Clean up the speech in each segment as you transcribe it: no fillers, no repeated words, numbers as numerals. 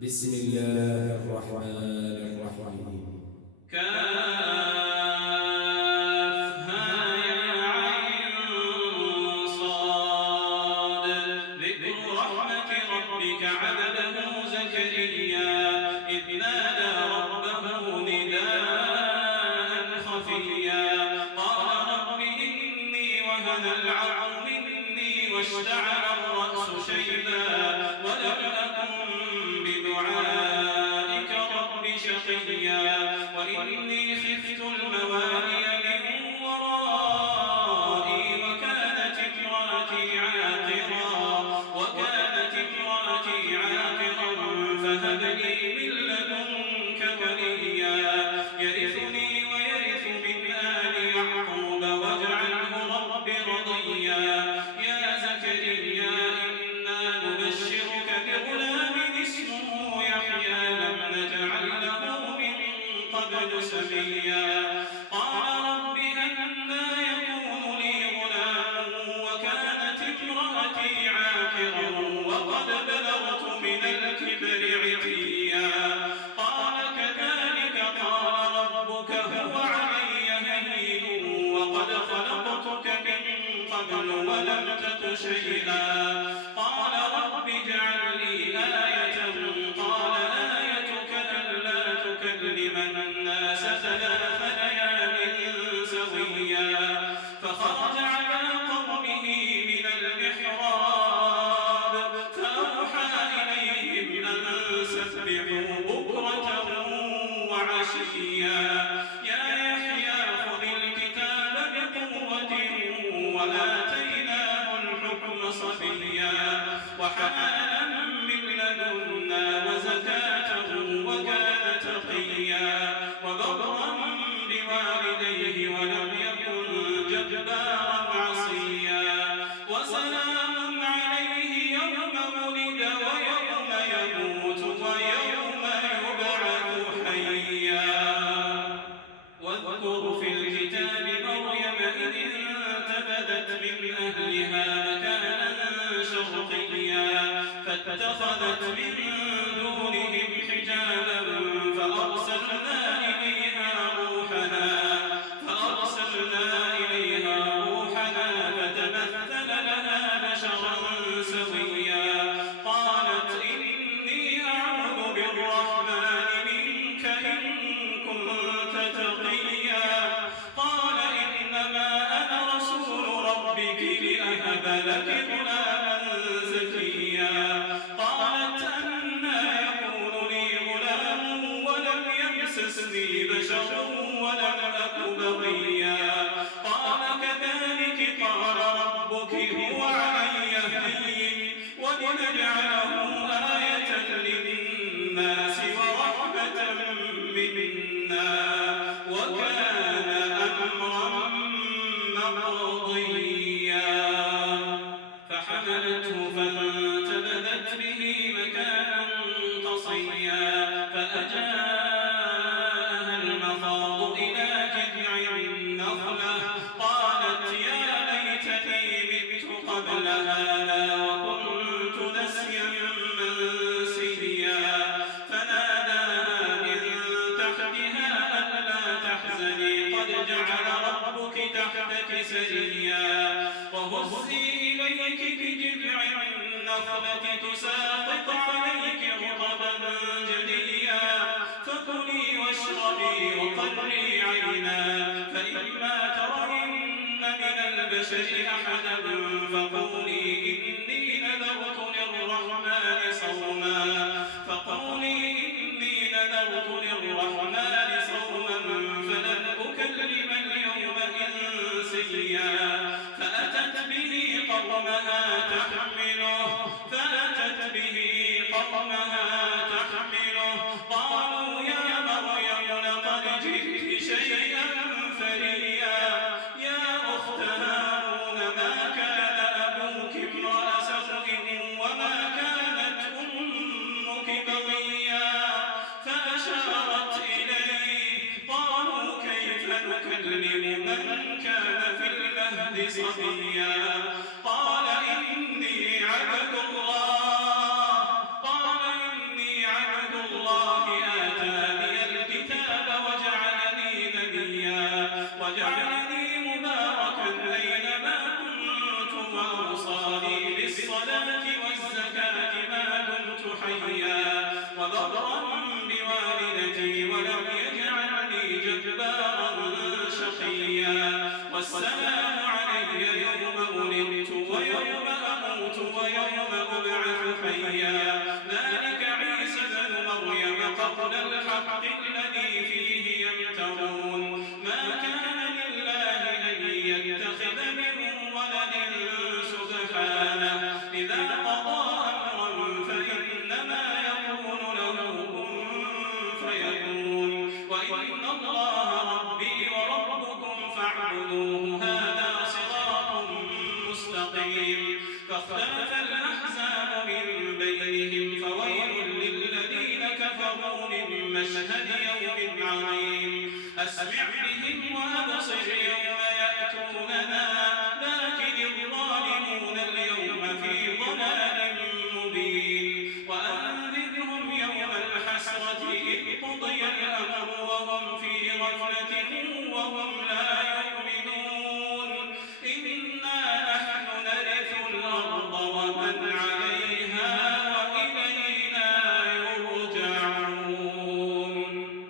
بسم الله الرحمن الرحيم. كافها يا عين صاد. ذكر رحمة ربك عبده زكريا إذ نادى ربه نداء خفيا قال رب إني وهن العظم مني واشتعل الرأس شيبا ولم أكن بدعائك رب شقيا وإني خفت الموالي من ورائي وكانت امرأتي عاقرا فهب لي من لدنك وليا يرثني ويرث من آل يعقوب واجعله رب رضيا يا زكريا إنا نبشرك بغلام اسمه يحيى لم نجعل له من قبل سميا قال رب أنى يكون لي غلام وكانت امرأتي عاقرا وقد بلغت من الكبر عتيا قال كذلك قال ربك هو علي هين وقد خلقتك من قبل ولم تك شيئا قال رب اجعل لي آية قال آيتك ألا تكلم الناس 3 ليال سويا فخرج على قومه من المحراب فأوحى إليهم أن سبحوا بكرة وعشيا يا يحيى خذ الكتاب بقوة وآتيناه الحكم صبيا وحنانا من لدنا وزكاة وكان تقيا وبرا بوالديه ولم يكن جبارا عصيا وسلام عليه يوم ولد ويوم يموت ويوم يبعث حيا واذكر في الكتاب مريم إذ انتبذت من أهلها مكانا شرقيا فاتخذت من دونهم حجابا فأرسلنا إليها روحنا فتمثل لها بشرا سويا قالت إني أعوذ بالرحمن منك إن كنت تقيا قال إنما أنا رسول ربك لأهب لك غلاما زكيا قالت أنى يكون لي غلام ولم يمسسني بشر ولم أك بغيا قال كذلك قال ربك هو علي هين ولنجعله آية للناس ورحمة منا وكان أمرا مقضيا فحملته فانتبذت به مكانا قصيا فأجاءها المخاض إلى جذع النخلة قالت يا ليتني مت قبل هذا وكنت نسيا منسيا فناداها من تحتها ألا تحزني قد جعل ربك تحتك سريا وهزي إليك بجذع النخلة تساقط عليك رطبا جنيا فكلي واشربي وقري عينا فإما ترين من البشر أحدا فقولي إني نذرت للرحمن صوما فلن أكلم اليوم إنسيا فأتت به قومها تحمله قالوا يا مريم لقد جئت شيئا فريا يا أخت هارون ما كان أبوك امرأ سوء وما كانت أمك بغيا فأشارت إليه قالوا كيف نكلم من كان في المهد صبيا قال إن بالصلاة والزكاة ما دمت حيا وبرا بوالدتي ولم يجعلني جبارا شقيا والسلام علي يوم ولدت ويوم أموت ويوم أبعث حيا ذلك عيسى بن مريم قول الحق الذي فيه يمترون ما كان لله أن يتخذ من ولد سبحانه إذا قضى أمرا فإنما يقول له كن فيكون وإن الله ربي وربكم فاعبدوه هذا صراط مستقيم فاختلف الأحزاب من بينهم فويل للذين كفروا من مشهد يوم عظيم أسمع بهم وأبصر يوم يأتوننا لكن الظالمون اليوم في ضلال مبين وأنذرهم يوم الحسرة إذ قضي الأمر وهم في غفلة وهم لا يؤمنون إنا نحن نرث الأرض ومن عليها وإلينا يرجعون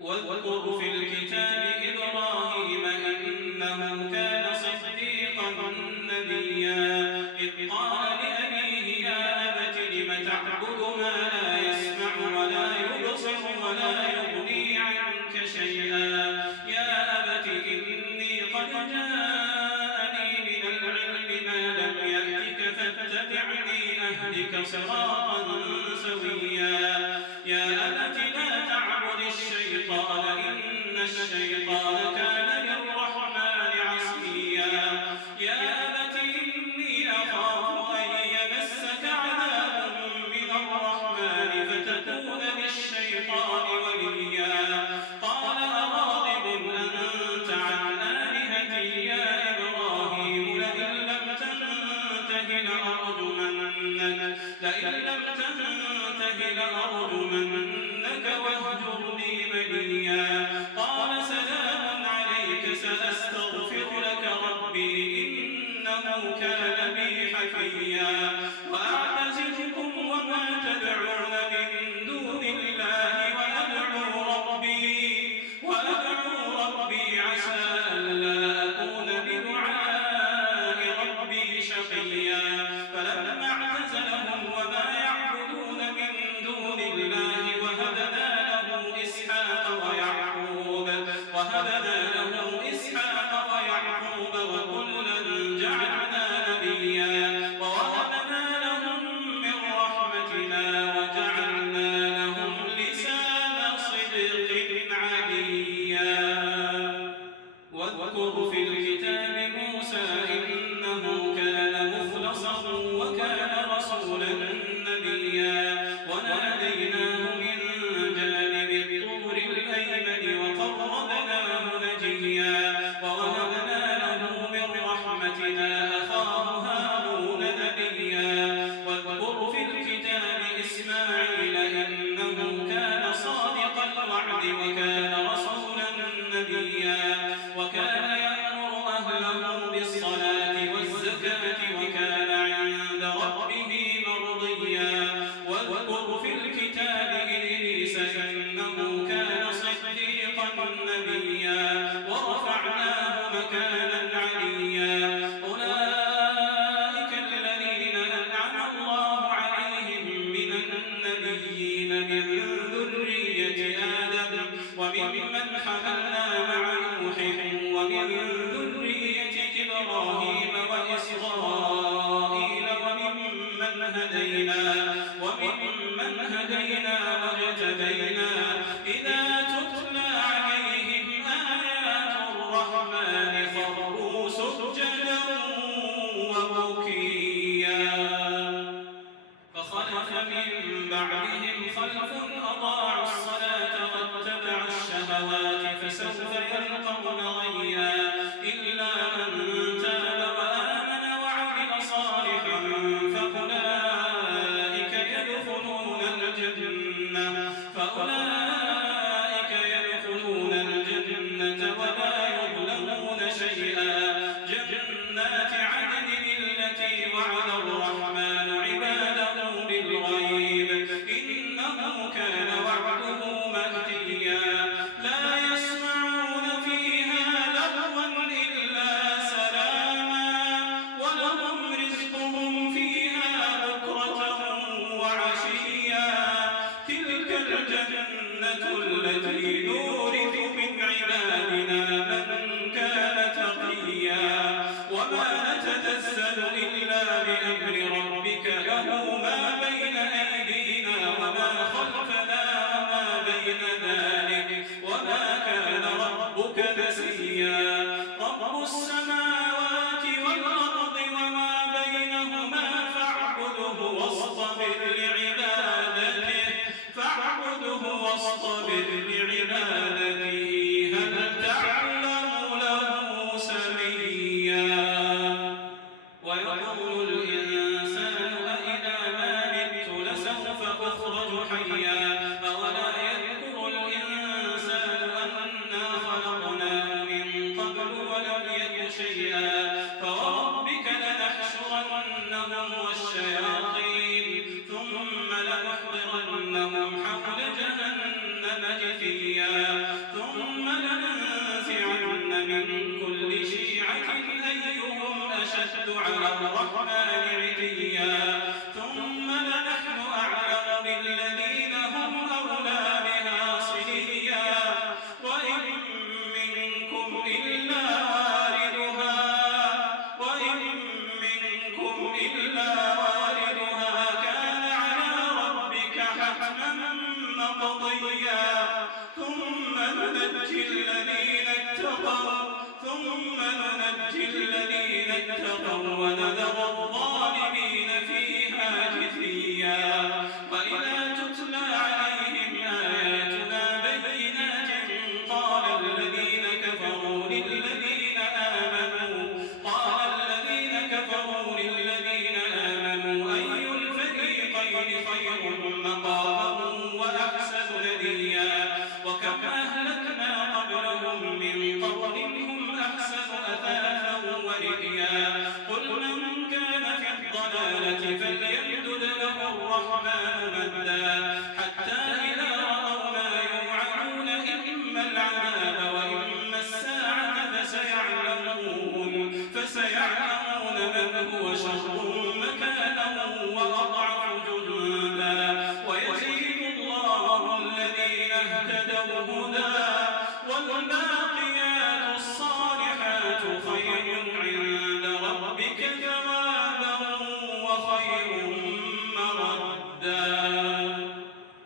واذكر في الكتاب إبراهيم إنه كان صديقا نبيا إذ قال لأبيه يا أبت لم تعبد ما لا يسمع ولا يبصر ولا يغني عنك شيئا يا أبت إني قد جاءني من العلم ما لم يأتك فاتبعني أهدك صراطا سويا يا أبت لا تعبد الشيطان إن الشيطان كان للرحمن عصيا يا أبت إني أخاف أن يمسك عذاب من الرحمن فتكون للشيطان وليا قال أراغب أنت عن آلهتي يا إبراهيم لئن لم تنته لأرجمنك واهجرني مليا قال سلام عليك سأستغفر لك ربي إنه كان بي حفيا وأعتزلكم وما تدعون من دون الله وأدعو ربي عسى ألا أكون بدعاء ربي شقيا فلما اعتزلهم وما يعبدون من دون الله وهبنا له إسحاق ويعقوب وكلا جعلنا نبيا ووهبنا بأمر ربك له ما بين أيدينا وما خلفنا وما بين ذلك وما كان ربك نسيا رب السماوات والأرض وما بينهما فاعبده واصطبر لعبادته هل تعلم له سميا ويقول الإنسان أإذا ما مت لسوف أخرج حيا أولا يذكر الإنسان أنا خلقناه من قبل ولم يك شيئا فوربك لنحشرنهم والشياطين ثم لنحضرنهم حول جهنم جثيا ثم لننزعن من كل شيعة أيهم أشد على الرحمن عتيا ثم لنحن أعلم بالذين هم أولى بها صليا وإن منكم إلا واردها كان على ربك حتما مقضيا ثم ننجي الذين اتقوا ونذر الظالمين فيها جثيا وإذا تتلى عليهم آياتنا بينات قال الذين كفروا للذين آمنوا أي الفريقين خير مقاما وأحسن نديا وكم أهلكنا قبلهم من قرن هم أحسن أثاثا ورئيا قل من كان في الضلالة فليمدد له الرحمن مدا حتى إذا رأوا ما يوعدون إما العذاب وإما الساعة فسيعلمون من هو شر مكانا وأضعف جندا ويزيد الله الذين اهتدوا هدى والباقيات الصالحات خير عند ربك ثوابا وخير مردا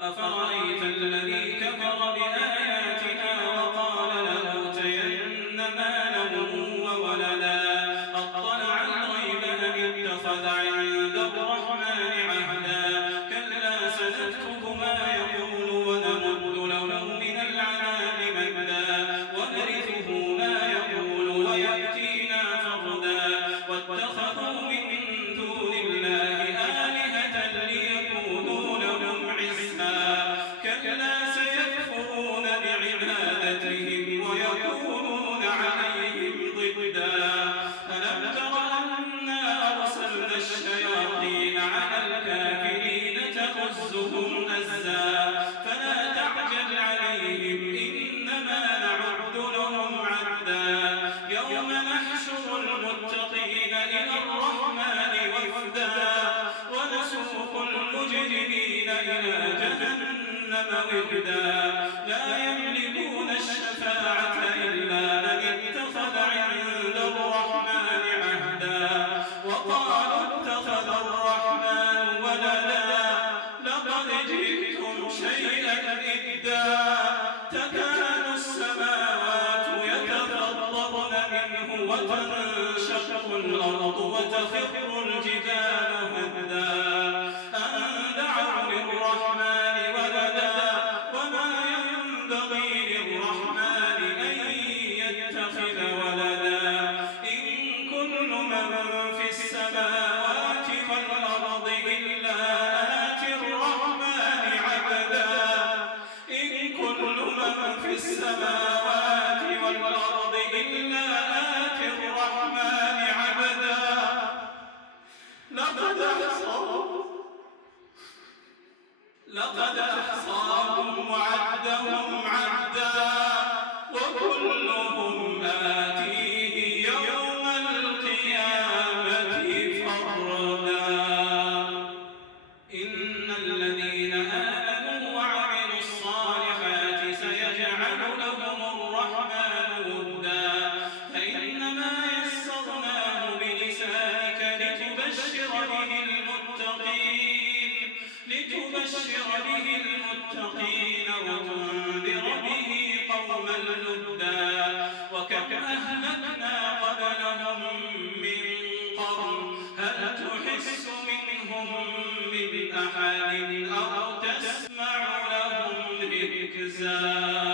أفرأيت الذي كفر بآياتنا وقال لأوتين مالا وولدا أطلع الغيب أم اتخذ عند الرحمن عهدا كلا سنكتب ما يقول ونمد له من العذاب مدا ونرثه ما يقول ويأتينا فردا واتخذوا من دون الله آلهة ليكونوا لهم عزا كلا سيكفرون بعبادتهم ويكونون عليهم ضدا ألم تر أنا أرسلنا الشياطين على الكافرين تؤزهم أزا فلا تعجل عليهم إنما نعد لهم عدا يوم نحشر المتقين إلى الرحمن وفدا ونسوق المجرمين إلى جهنم وفدا لا يملكون الشفاعة إلا من اتخذ عند الرحمن عهدا وقالوا اتخذ الرحمن ولدا لقد جئتم شيئا إدا تكاد السماوات يتفطرن منه وتنشق الأرض وتخر الجبال هدا أن دعوا للرحمن ولدا وما ينبغي للرحمن أن يتخذ ولدا إن كل من في السماوات والأرض إلا آتي الرحمن عبدا إن كل من في السماوات والأرض إلا آتي الرحمن عبدا لقد أحصاهم وعدهم عدا وكلهم آتيه يوم القيامة فردا إن الذين آمنوا وعملوا الصالحات سيجعل لهم الرحمن ودا فإنما يسرناه بلسانك لتبشر به المتقين وتنذر به قوما لدا وكم أهلكنا قبلهم من قرن هل تحس منهم من أحد أو تسمع لهم ركزا